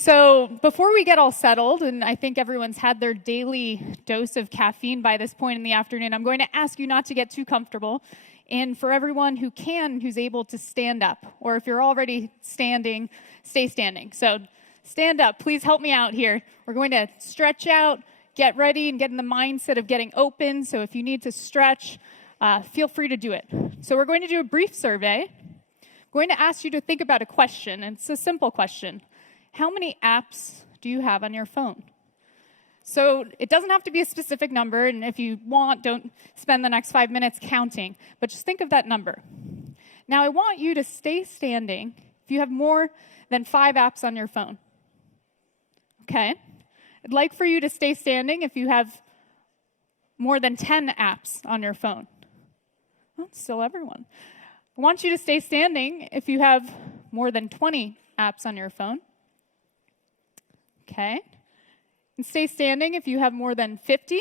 So before we get all settled, and I think everyone's had their daily dose of caffeine by this point in the afternoon, I'm going to ask you not to get too comfortable. And for everyone who can, who's able to stand up, or if you're already standing, stay standing. So stand up. Please help me out here. We're going to stretch out, get ready, and get in the mindset of getting open. So if you need to stretch, feel free to do it. So we're going to do a brief survey. I'm going to ask you to think about a question, and it's a simple question. How many apps do you have on your phone? So it doesn't have to be a specific number, and if you want, don't spend the next 5 minutes counting, but just think of that number. Now I want you to stay standing if you have more than 5 apps on your phone. Okay? I'd like for you to stay standing if you have more than 10 apps on your phone. Well, it's still everyone. I want you to stay standing if you have more than 20 apps on your phone. Okay. And stay standing if you have more than 50.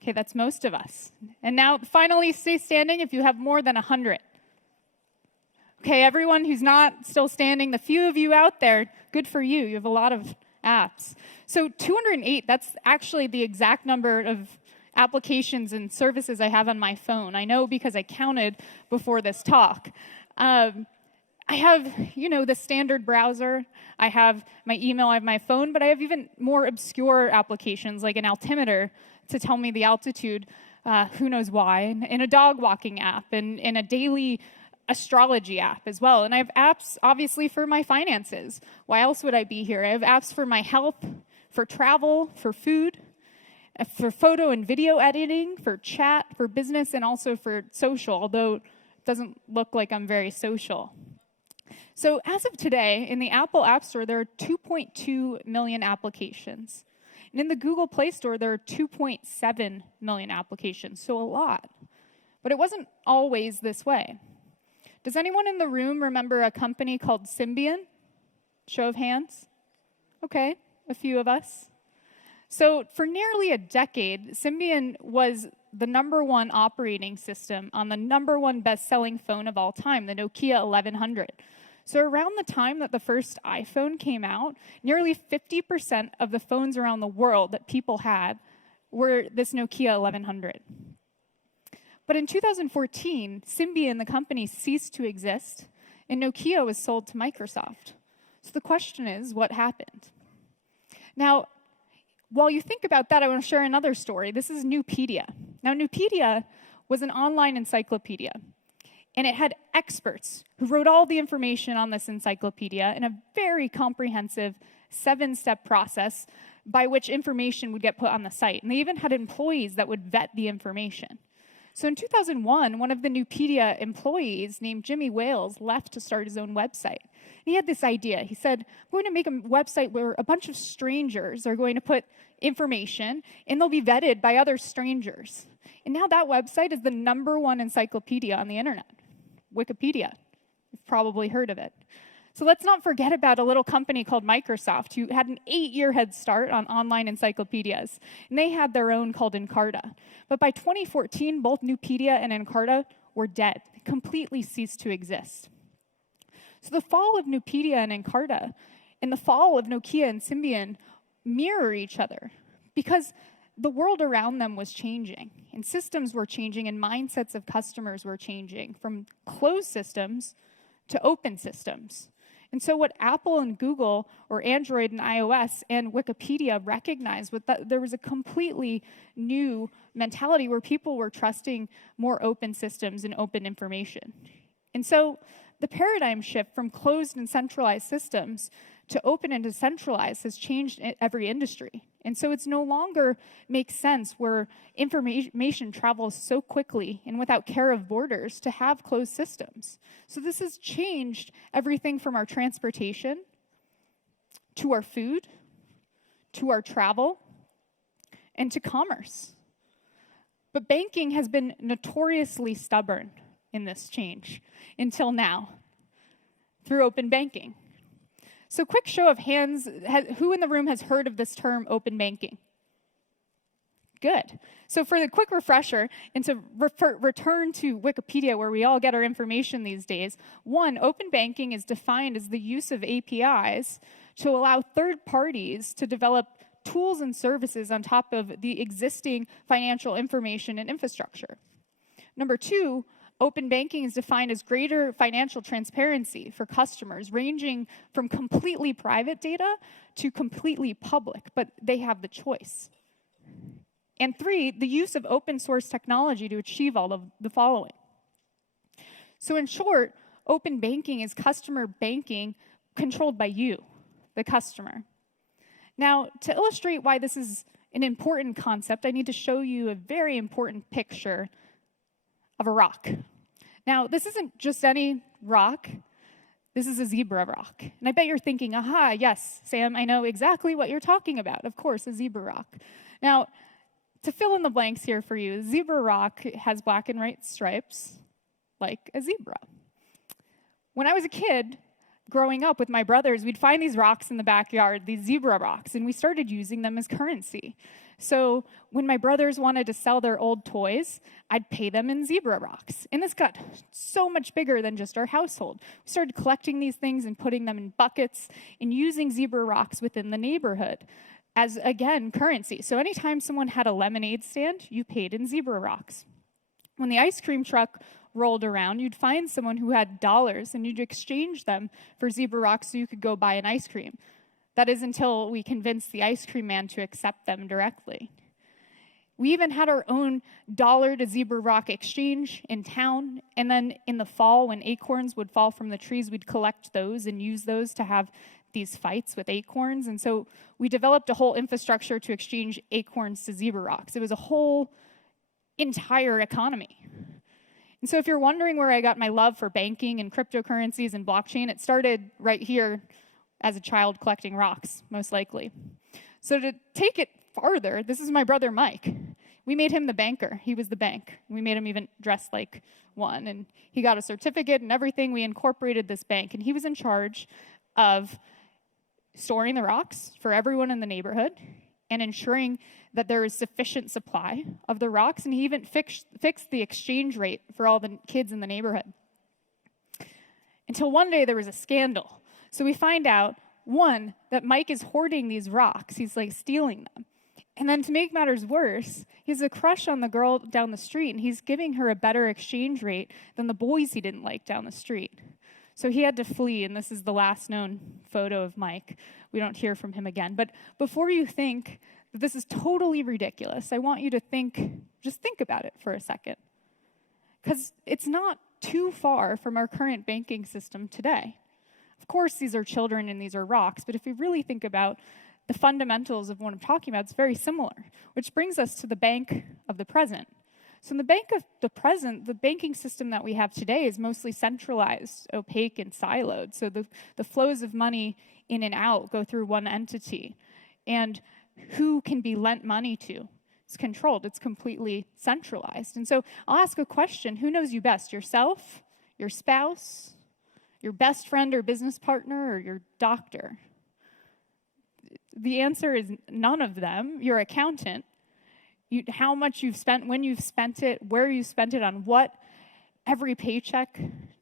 Okay, that's most of us. And now, finally, stay standing if you have more than 100. Okay, everyone who's not still standing, the few of you out there, good for you. You have a lot of apps. So 208, that's actually the exact number of applications and services I have on my phone. I know because I counted before this talk. I have, the standard browser. I have my email, I have my phone, but I have even more obscure applications like an altimeter to tell me the altitude, who knows why, and a dog walking app, and a daily astrology app as well. And I have apps, obviously, for my finances. Why else would I be here? I have apps for my health, for travel, for food, for photo and video editing, for chat, for business, and also for social, although it doesn't look like I'm very social. So as of today, in the Apple App Store, there are 2.2 million applications. And in the Google Play Store, there are 2.7 million applications, so a lot. But it wasn't always this way. Does anyone in the room remember a company called Symbian? Show of hands? Okay, a few of us. So for nearly a decade, Symbian was the #1 operating system on the #1 best-selling phone of all time, the Nokia 1100. So around the time that the first iPhone came out, nearly 50% of the phones around the world that people had were this Nokia 1100. But in 2014, Symbian, the company, ceased to exist, and Nokia was sold to Microsoft. So the question is, what happened? Now, while you think about that, I want to share another story. This is Nupedia. Now, Nupedia was an online encyclopedia, and it had experts who wrote all the information on this encyclopedia in a very comprehensive 7-step process by which information would get put on the site. And they even had employees that would vet the information. So in 2001, one of the Nupedia employees named Jimmy Wales left to start his own website. And he had this idea. He said, I'm going to make a website where a bunch of strangers are going to put information, and they'll be vetted by other strangers. And now that website is the #1 encyclopedia on the internet, Wikipedia. You've probably heard of it. So let's not forget about a little company called Microsoft who had an 8-year head start on online encyclopedias. And they had their own called Encarta. But by 2014, both Nupedia and Encarta were dead, completely ceased to exist. So the fall of Nupedia and Encarta and the fall of Nokia and Symbian mirror each other because the world around them was changing, and systems were changing, and mindsets of customers were changing from closed systems to open systems. And so what Apple and Google, or Android and iOS, and Wikipedia recognized was that there was a completely new mentality where people were trusting more open systems and open information. And so the paradigm shift from closed and centralized systems to open and decentralized has changed every industry. And so it's no longer makes sense where information travels so quickly and without care of borders to have closed systems. So this has changed everything from our transportation to our food, to our travel, and to commerce. But banking has been notoriously stubborn in this change until now through open banking. So quick show of hands, who in the room has heard of this term open banking? Good. So for the quick refresher, and to return to Wikipedia, where we all get our information these days, one, open banking is defined as the use of APIs to allow third parties to develop tools and services on top of the existing financial information and infrastructure. Number two, open banking is defined as greater financial transparency for customers, ranging from completely private data to completely public, but they have the choice. And three, the use of open source technology to achieve all of the following. So in short, open banking is customer banking controlled by you, the customer. Now, to illustrate why this is an important concept, I need to show you a very important picture of a rock. Now, this isn't just any rock. This is a zebra rock. And I bet you're thinking, aha, yes, Sam, I know exactly what you're talking about. Of course, a zebra rock. Now, to fill in the blanks here for you, zebra rock has black and white stripes like a zebra. When I was a kid, growing up with my brothers, we'd find these rocks in the backyard, these zebra rocks, and we started using them as currency. So when my brothers wanted to sell their old toys, I'd pay them in zebra rocks. And this got so much bigger than just our household. We started collecting these things and putting them in buckets and using zebra rocks within the neighborhood as, again, currency. So anytime someone had a lemonade stand, you paid in zebra rocks. When the ice cream truck rolled around, you'd find someone who had dollars and you'd exchange them for zebra rocks so you could go buy an ice cream. That is until we convinced the ice cream man to accept them directly. We even had our own dollar to zebra rock exchange in town, and then in the fall when acorns would fall from the trees, we'd collect those and use those to have these fights with acorns. And so we developed a whole infrastructure to exchange acorns to zebra rocks. It was a whole entire economy. And so if you're wondering where I got my love for banking and cryptocurrencies and blockchain, it started right here as a child collecting rocks, most likely. So to take it farther, this is my brother Mike. We made him the banker. He was the bank. We made him even dress like one. And he got a certificate and everything. We incorporated this bank. And he was in charge of storing the rocks for everyone in the neighborhood and ensuring that there is sufficient supply of the rocks. And he even fixed the exchange rate for all the kids in the neighborhood. Until one day there was a scandal. So we find out, one, that Mike is hoarding these rocks. He's like stealing them. And then to make matters worse, he has a crush on the girl down the street, and he's giving her a better exchange rate than the boys he didn't like down the street. So he had to flee, and this is the last known photo of Mike. We don't hear from him again. But before you think that this is totally ridiculous, I want you to just think about it for a second. Because it's not too far from our current banking system today. Of course, these are children and these are rocks, but if we really think about the fundamentals of what I'm talking about, it's very similar, which brings us to the bank of the present. So in the bank of the present, the banking system that we have today is mostly centralized, opaque, and siloed. So the flows of money in and out go through one entity. And who can be lent money to? It's controlled. It's completely centralized. And so I'll ask a question. Who knows you best? Yourself? Your spouse? Your best friend or business partner? Or your doctor? The answer is none of them. Your accountant. How much you've spent, when you've spent it, where you spent it, on what, every paycheck,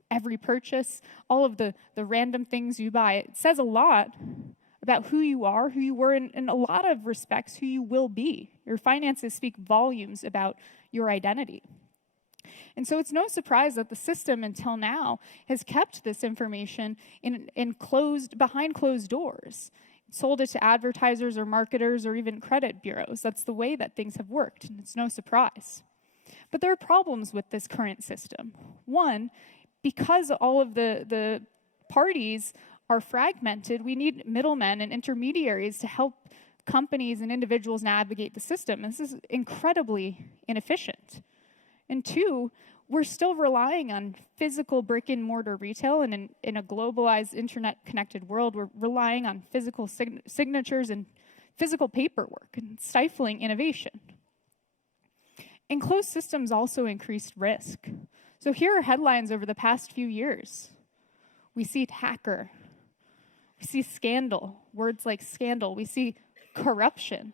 every purchase, all of the random things you buy. It says a lot about who you are, who you were, and in a lot of respects, who you will be. Your finances speak volumes about your identity. And so it's no surprise that the system until now has kept this information behind closed doors. Sold it to advertisers or marketers or even credit bureaus. That's the way that things have worked, and it's no surprise. But there are problems with this current system. One, because all of the parties are fragmented, we need middlemen and intermediaries to help companies and individuals navigate the system. This is incredibly inefficient. And two, we're still relying on physical brick and mortar retail, and in a globalized internet-connected world, we're relying on physical signatures and physical paperwork and stifling innovation. Enclosed systems also increased risk. So here are headlines over the past few years. We see hacker. We see scandal, words like scandal. We see corruption.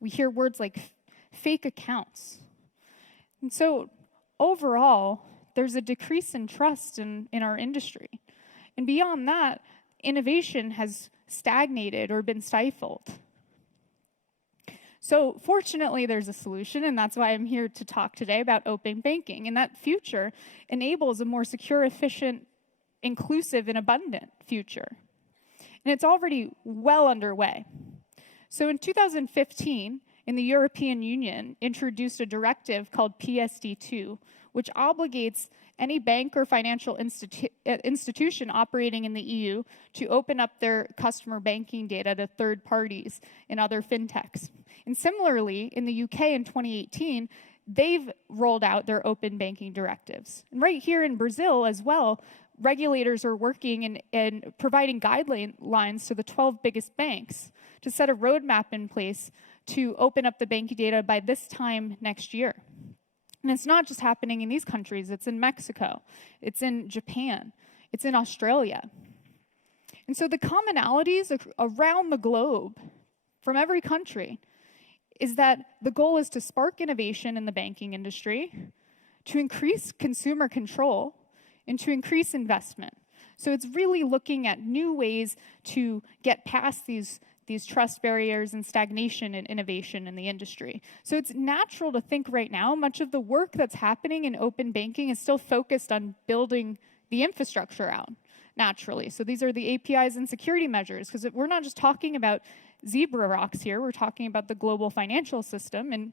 We hear words like fake accounts. And so overall, there's a decrease in trust in our industry. And beyond that, innovation has stagnated or been stifled. So fortunately, there's a solution, and that's why I'm here to talk today about open banking. And that future enables a more secure, efficient, inclusive, and abundant future. And it's already well underway. So in 2015, the European Union introduced a directive called PSD2, which obligates any bank or financial institution operating in the EU to open up their customer banking data to third parties and other fintechs. And similarly, in the UK in 2018, they've rolled out their open banking directives. And right here in Brazil as well, regulators are working and providing guidelines to the 12 biggest banks to set a roadmap in place to open up the banking data by this time next year. And it's not just happening in these countries, it's in Mexico, it's in Japan, it's in Australia. And so the commonalities around the globe from every country is that the goal is to spark innovation in the banking industry, to increase consumer control, and to increase investment. So it's really looking at new ways to get past these trust barriers and stagnation and innovation in the industry. So it's natural to think right now, much of the work that's happening in open banking is still focused on building the infrastructure out, naturally. So these are the APIs and security measures, because we're not just talking about zebra rocks here, we're talking about the global financial system. And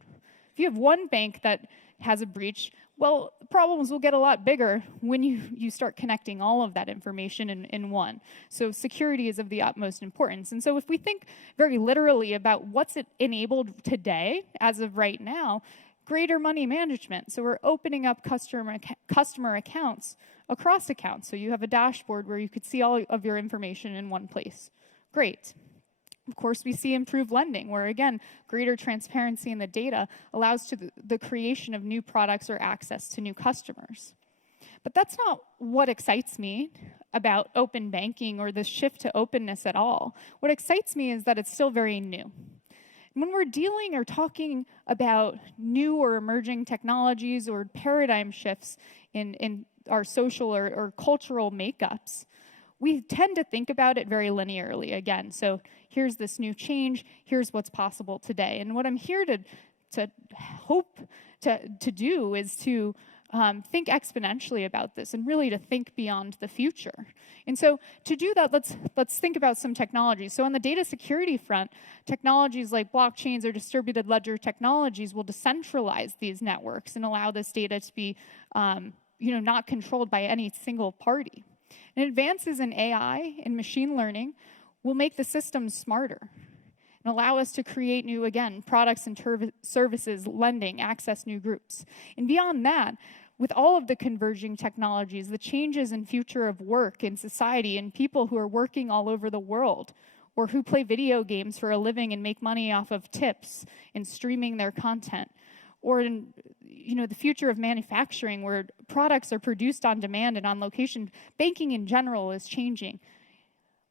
if you have one bank that has a breach, well, problems will get a lot bigger when you start connecting all of that information in one. So security is of the utmost importance. And so if we think very literally about what's it enabled today, as of right now, greater money management. So we're opening up customer accounts across accounts. So you have a dashboard where you could see all of your information in one place. Great. Of course, we see improved lending, where, again, greater transparency in the data allows to the creation of new products or access to new customers. But that's not what excites me about open banking or the shift to openness at all. What excites me is that it's still very new. And when we're dealing or talking about new or emerging technologies or paradigm shifts in our social or cultural makeups, we tend to think about it very linearly again. So here's this new change, here's what's possible today. And what I'm here to hope to do is to think exponentially about this and really to think beyond the future. And so to do that, let's think about some technologies. So on the data security front, technologies like blockchains or distributed ledger technologies will decentralize these networks and allow this data to be not controlled by any single party. And advances in AI and machine learning will make the systems smarter and allow us to create new, again, products and services, lending, access new groups. And beyond that, with all of the converging technologies, the changes in future of work in society and people who are working all over the world or who play video games for a living and make money off of tips and streaming their content, or in the future of manufacturing where products are produced on demand and on location, banking in general is changing.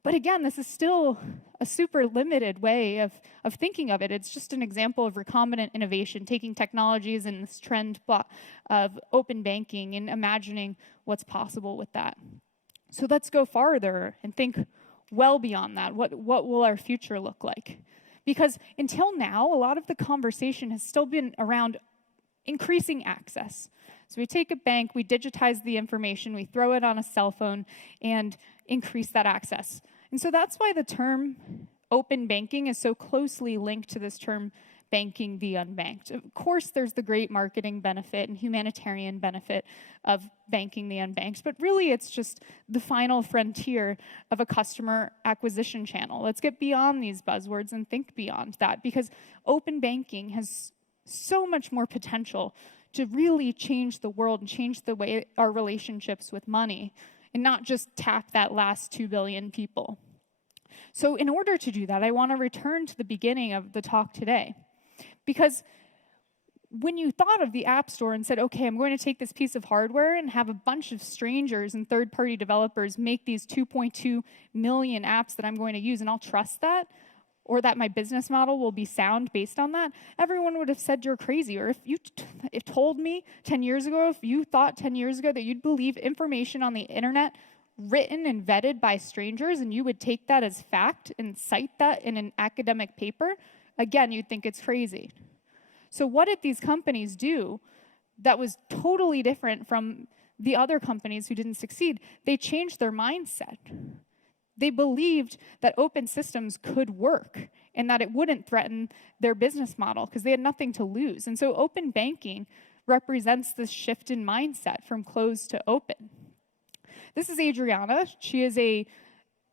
But again, this is still a super limited way of thinking of it. It's just an example of recombinant innovation, taking technologies and this trend of open banking and imagining what's possible with that. So let's go farther and think well beyond that. What will our future look like? Because until now, a lot of the conversation has still been around increasing access. So we take a bank, we digitize the information, we throw it on a cell phone, and increase that access. And so that's why the term open banking is so closely linked to this term banking the unbanked. Of course, there's the great marketing benefit and humanitarian benefit of banking the unbanked, but really it's just the final frontier of a customer acquisition channel. Let's get beyond these buzzwords and think beyond that, because open banking has so much more potential to really change the world and change the way our relationships with money, and not just tap that last 2 billion people. So in order to do that, I want to return to the beginning of the talk today. Because when you thought of the App Store and said, okay, I'm going to take this piece of hardware and have a bunch of strangers and third-party developers make these 2.2 million apps that I'm going to use, and I'll trust that, or that my business model will be sound based on that, everyone would have said you're crazy. Or if you told me 10 years ago, if you thought 10 years ago that you'd believe information on the internet written and vetted by strangers and you would take that as fact and cite that in an academic paper, again, you'd think it's crazy. So what did these companies do that was totally different from the other companies who didn't succeed? They changed their mindset. They believed that open systems could work and that it wouldn't threaten their business model because they had nothing to lose. And so open banking represents this shift in mindset from closed to open. This is Adriana. She is a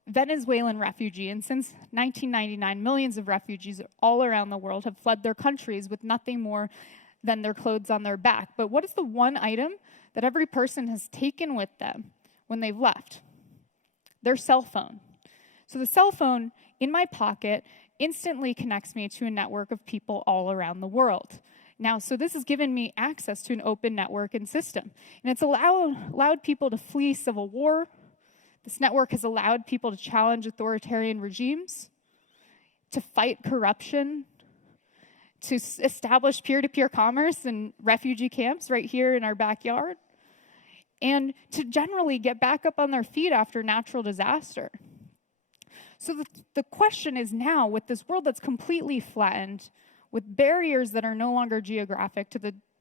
Venezuelan refugee, and since 1999, millions of refugees all around the world have fled their countries with nothing more than their clothes on their back. But what is the one item that every person has taken with them when they've left? Their cell phone. So the cell phone in my pocket instantly connects me to a network of people all around the world. Now, so this has given me access to an open network and system. And it's allowed people to flee civil war. This network has allowed people to challenge authoritarian regimes, to fight corruption, to establish peer-to-peer commerce in refugee camps right here in our backyard, and to generally get back up on their feet after natural disaster. So the question is now, with this world that's completely flattened, with barriers that are no longer geographic to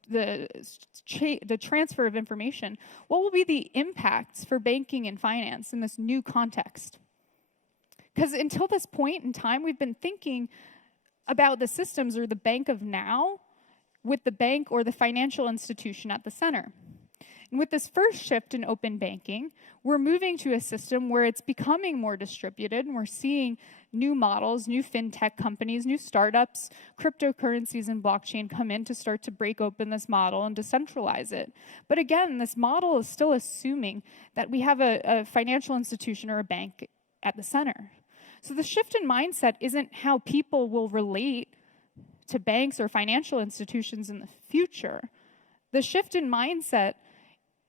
the transfer of information, what will be the impacts for banking and finance in this new context? Because until this point in time, we've been thinking about the systems or the bank of now with the bank or the financial institution at the center. And with this first shift in open banking, we're moving to a system where it's becoming more distributed, and we're seeing new models, new fintech companies, new startups, cryptocurrencies, and blockchain come in to start to break open this model and decentralize it. But again, this model is still assuming that we have a financial institution or a bank at the center. So the shift in mindset isn't how people will relate to banks or financial institutions in the future. The shift in mindset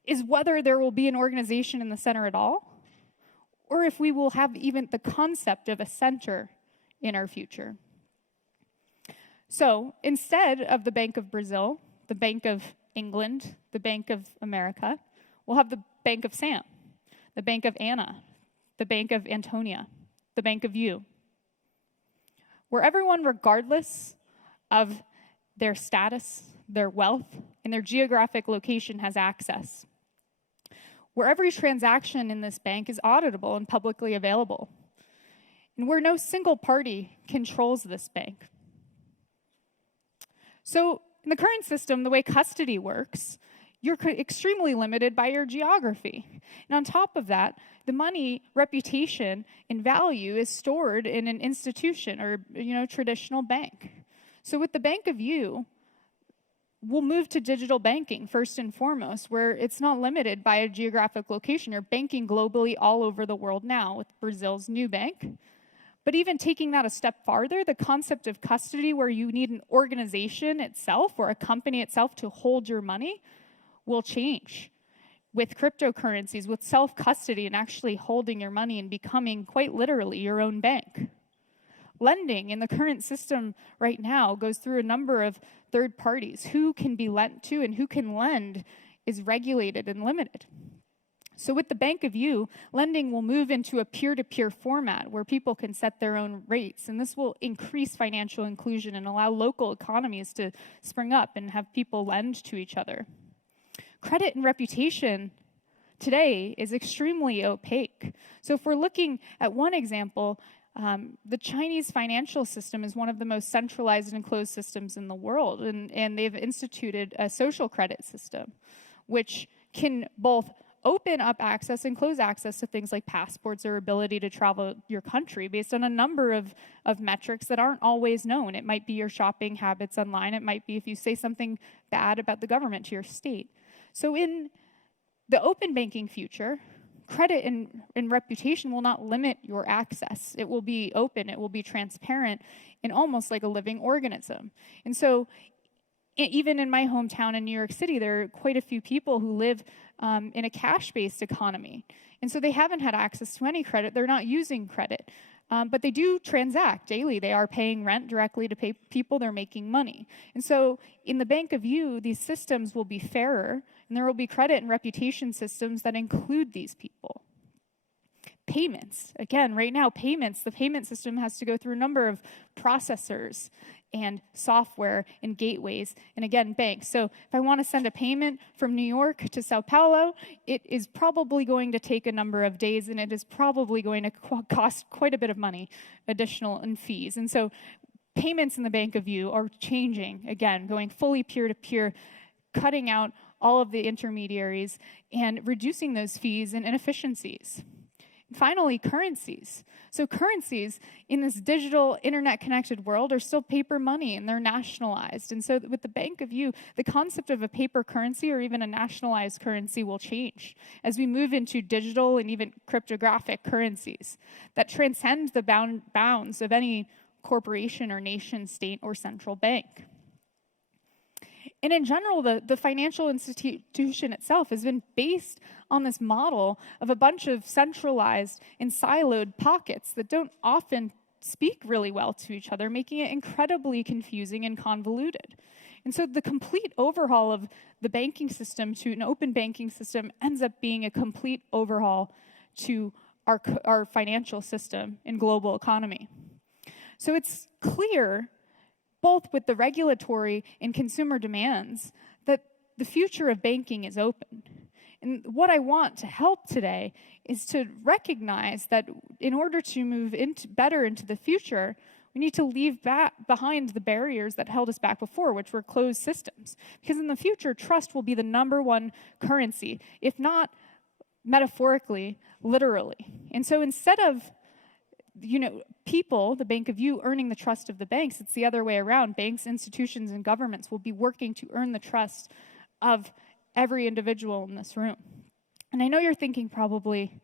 is whether there will be an organization in the center at all, or if we will have even the concept of a center in our future. So instead of the Bank of Brazil, the Bank of England, the Bank of America, we'll have the Bank of Sam, the Bank of Anna, the Bank of Antonia, the Bank of You, where everyone, regardless of their status, their wealth, and their geographic location, has access, where every transaction in this bank is auditable and publicly available, and where no single party controls this bank. So in the current system, the way custody works, you're extremely limited by your geography. And on top of that, the money, reputation, and value is stored in an institution or traditional bank. So with the Bank of You, we'll move to digital banking first and foremost, where it's not limited by a geographic location. You're banking globally all over the world now with Brazil's new bank. But even taking that a step farther, the concept of custody, where you need an organization itself or a company itself to hold your money, will change with cryptocurrencies, with self-custody and actually holding your money and becoming quite literally your own bank. Lending in the current system right now goes through a number of third parties. Who can be lent to and who can lend is regulated and limited. So with the Bank of You, lending will move into a peer-to-peer format where people can set their own rates, and this will increase financial inclusion and allow local economies to spring up and have people lend to each other. Credit and reputation today is extremely opaque. So if we're looking at one example, the Chinese financial system is one of the most centralized and closed systems in the world, and they've instituted a social credit system, which can both open up access and close access to things like passports or ability to travel your country based on a number of metrics that aren't always known. It might be your shopping habits online. It might be if you say something bad about the government to your state. So in the open banking future, credit and reputation will not limit your access. It will be open, it will be transparent, and almost like a living organism. And so even in my hometown in New York City, there are quite a few people who live in a cash-based economy. And so they haven't had access to any credit. They're not using credit. But they do transact daily. They are paying rent directly to pay people. They're making money. And so in the bank of you, these systems will be fairer, and there will be credit and reputation systems that include these people. Payments. Again, right now, payments, the payment system has to go through a number of processors and software and gateways, and again, banks. So if I want to send a payment from New York to Sao Paulo, it is probably going to take a number of days, and it is probably going to cost quite a bit of money, additional in fees. And so payments in the bank of you are changing, again, going fully peer-to-peer, cutting out all of the intermediaries and reducing those fees and inefficiencies. Finally, currencies. So currencies in this digital internet-connected world are still paper money, and they're nationalized. And so with the Bank of You, the concept of a paper currency or even a nationalized currency will change as we move into digital and even cryptographic currencies that transcend the bounds of any corporation or nation, state, or central bank. And in general, the financial institution itself has been based on this model of a bunch of centralized and siloed pockets that don't often speak really well to each other, making it incredibly confusing and convoluted. And so the complete overhaul of the banking system to an open banking system ends up being a complete overhaul to our financial system and global economy. So it's clear, both with the regulatory and consumer demands, that the future of banking is open. And what I want to help today is to recognize that in order to move better into the future, we need to leave behind the barriers that held us back before, which were closed systems. Because in the future, trust will be the #1 currency, if not metaphorically, literally. And so instead of people, the Bank of You, earning the trust of the banks, it's the other way around. Banks, institutions, and governments will be working to earn the trust of every individual in this room. And I know you're thinking probably,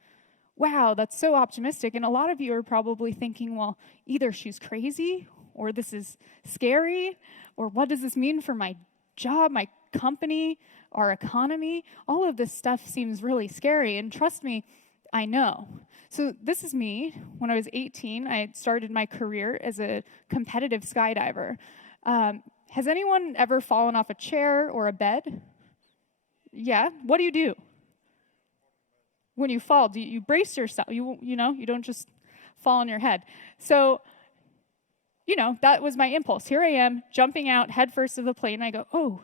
wow, that's so optimistic. And a lot of you are probably thinking, well, either she's crazy, or this is scary, or what does this mean for my job, my company, our economy? All of this stuff seems really scary. And trust me, I know. So this is me. When I was 18, I started my career as a competitive skydiver. Has anyone ever fallen off a chair or a bed? Yeah? What do you do? When you fall, do you brace yourself? You don't just fall on your head. So, that was my impulse. Here I am, jumping out headfirst of the plane, and I go, oh,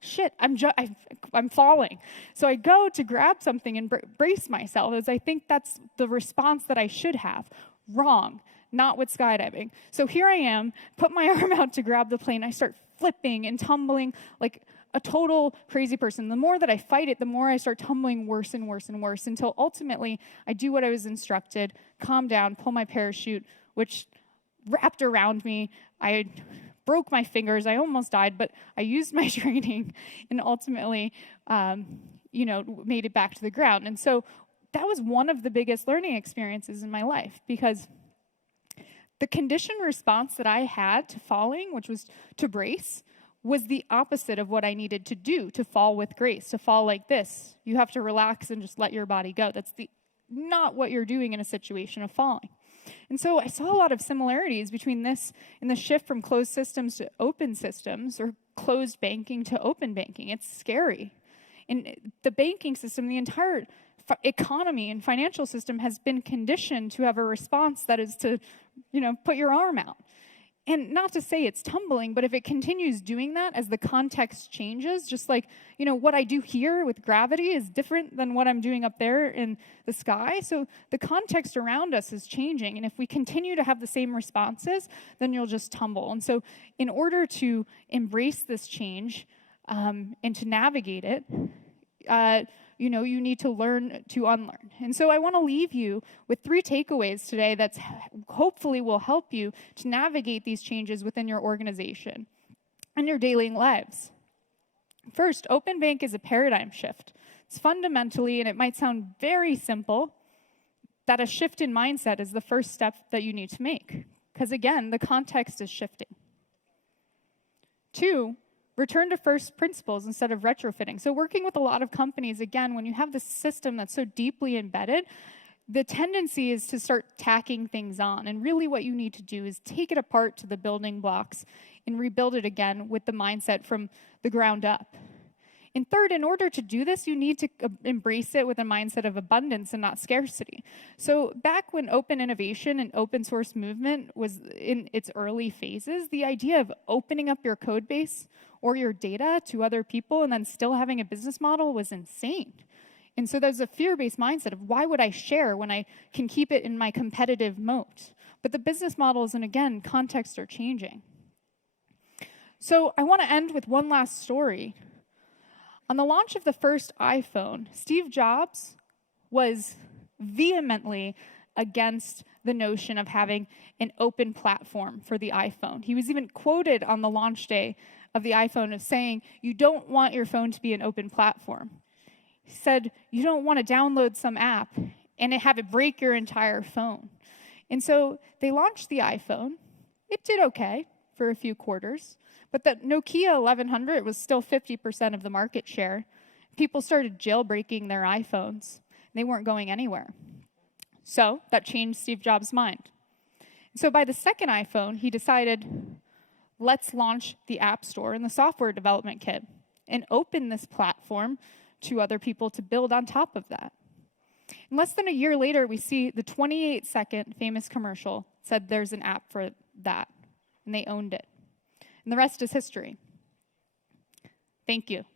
shit, I'm falling. So I go to grab something and brace myself, as I think that's the response that I should have. Wrong, not with skydiving. So here I am, put my arm out to grab the plane, I start flipping and tumbling like a total crazy person. The more that I fight it, the more I start tumbling worse and worse and worse, until ultimately I do what I was instructed, calm down, pull my parachute, which wrapped around me. I broke my fingers. I almost died, but I used my training and ultimately, made it back to the ground. And so that was one of the biggest learning experiences in my life, because the conditioned response that I had to falling, which was to brace, was the opposite of what I needed to do to fall with grace, to fall like this. You have to relax and just let your body go. That's not what you're doing in a situation of falling. And so I saw a lot of similarities between this and the shift from closed systems to open systems, or closed banking to open banking. It's scary. And the banking system, the entire economy and financial system has been conditioned to have a response that is to, put your arm out. And not to say it's tumbling, but if it continues doing that as the context changes, just like, what I do here with gravity is different than what I'm doing up there in the sky. So the context around us is changing. And if we continue to have the same responses, then you'll just tumble. And so in order to embrace this change and to navigate it, you need to learn to unlearn. And so I want to leave you with 3 takeaways today that hopefully will help you to navigate these changes within your organization and your daily lives. First, open bank is a paradigm shift. It's fundamentally, and it might sound very simple, that a shift in mindset is the first step that you need to make. Because again, the context is shifting. 2, return to first principles instead of retrofitting. So working with a lot of companies, again, when you have this system that's so deeply embedded, the tendency is to start tacking things on. And really what you need to do is take it apart to the building blocks and rebuild it again with the mindset from the ground up. And third, in order to do this, you need to embrace it with a mindset of abundance and not scarcity. So back when open innovation and open source movement was in its early phases, the idea of opening up your code base or your data to other people and then still having a business model was insane. And so there's a fear-based mindset of why would I share when I can keep it in my competitive moat? But the business models and again, contexts are changing. So I want to end with one last story. On the launch of the first iPhone, Steve Jobs was vehemently against the notion of having an open platform for the iPhone. He was even quoted on the launch day of the iPhone as saying, "You don't want your phone to be an open platform." He said, "You don't want to download some app and have it break your entire phone." And so they launched the iPhone. It did okay for a few quarters. But the Nokia 1100 was still 50% of the market share. People started jailbreaking their iPhones. They weren't going anywhere. So that changed Steve Jobs' mind. So by the second iPhone, he decided, let's launch the App Store and the software development kit and open this platform to other people to build on top of that. And less than a year later, we see the 28-second famous commercial said there's an app for that, and they owned it. And the rest is history. Thank you.